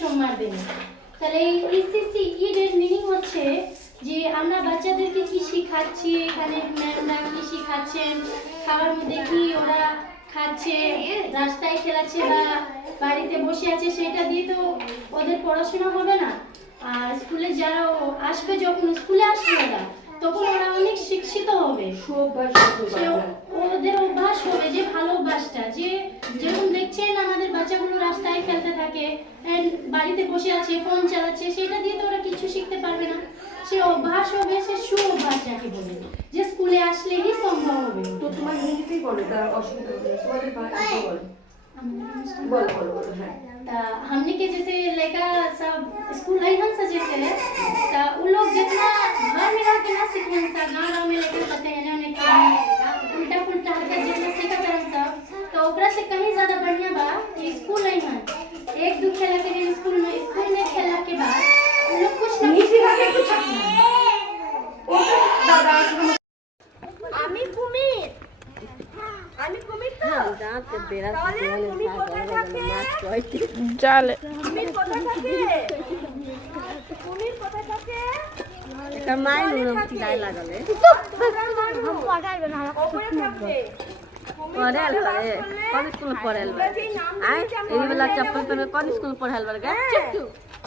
সোমবার দিন তাহলে এই ইসিসি ইডের মিনিং হচ্ছে যে আমরা বাচ্চাদেরকে কি শিখাচ্ছি, এখানে ম্যামরা কি শিখাচ্ছেন, খাবার মধ্যে কি ওরা খাচ্ছে, রাস্তায় খেলাচ্ছে বা বাড়িতে বসে আছে, সেটা দিয়ে তো ওদের পড়াশোনা হবে না। আর স্কুলে যারা আসবে, যখন স্কুলে আসবে ওরা তখন ওরা অনেক শিক্ষিত হবে সুঅভ্যাস সে ওদের অভ্যাস হবে যে ভালো অভ্যাসটা যে যেরকম দেখছেন আমাদের বাচ্চাগুলো রাস্তায় খেলতে থাকে and বাড়িতে বসে আছে ফোন চালাচ্ছে সেটা দিয়ে তো ওরা কিছু শিখতে পারবে না সে অভ্যাস হবে সে সু অভ্যাস যাকে বলে যে স্কুলে আসলেই সম্ভব হবে তো তোমার হিন্দিতেই বলো তার অসুবিধা হবে না। তোমাদের ভাষাতে বলো বলো বলো বলো হ্যাঁ ता हमने के जैसे लड़का सब स्कूल आई हन सा जैसे है से कहीं ज्यादा बढ़िया बा कि स्कूल आई हन एक दो खेला के दिन स्कूल में स्कूल में खेला के बाद उन लोग कुछ ना নিচে থাকে একটু ছাড় না। ওটা দাদা আমি কুমির আমি কুমির তো তাহলে কুমির কোথায় থাকে জালে কুমির কোথায় থাকে কুমির কোথায় থাকে একটা মাইল ওরম চিলাই লাগালে ওপরে থাকবে স্কুল পড়েল আই এই বেলা চপ্পল পরে কোন স্কুল পড়াল বলে গা?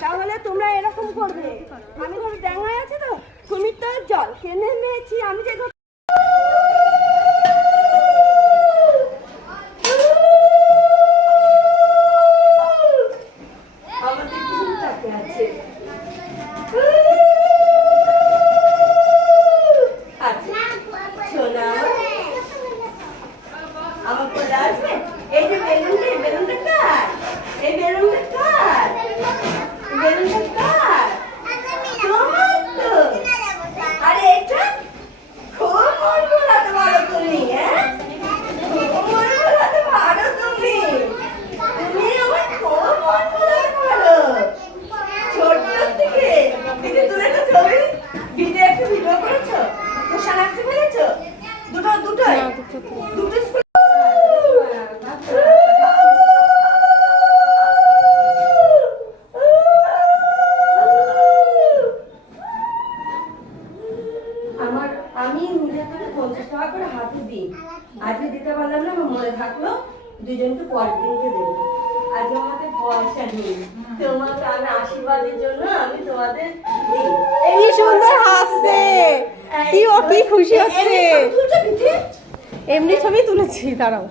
তাহলে তোমরা এরকম করবে। আমি আছে তো? তুমি তো জল। কেনে নিয়েছি আমি যে এই যে বেলুনটা বেলুনটা কার এই বেলুনটা কার বেলুনটা কার তোমার তো। আরে এটা খুব মন ভোলাতে পারো তুমি হ্যাঁ? খুব মন পারো তুমি। তুমি আমার খুব মন পারো ছোট্ট থেকে দিদি তুমি একটা ছবি ভিডিও একটা ভিডিও করেছ? পোষা নাচতে পেরেছ দুটো দুটোই? দুটো করে আজকে দিতে পারলাম না আমার মনে থাকল দুজনকে পরের দিনকে দেবো। আজকে আমাদের পয়সা নেই। তোমাকে আমি আশীর্বাদের জন্য আমি তোমাদের এই সুন্দর হাসছে। কি ও কি খুশি হচ্ছে। এমনি ছবি তুলছো দাঁড়াও।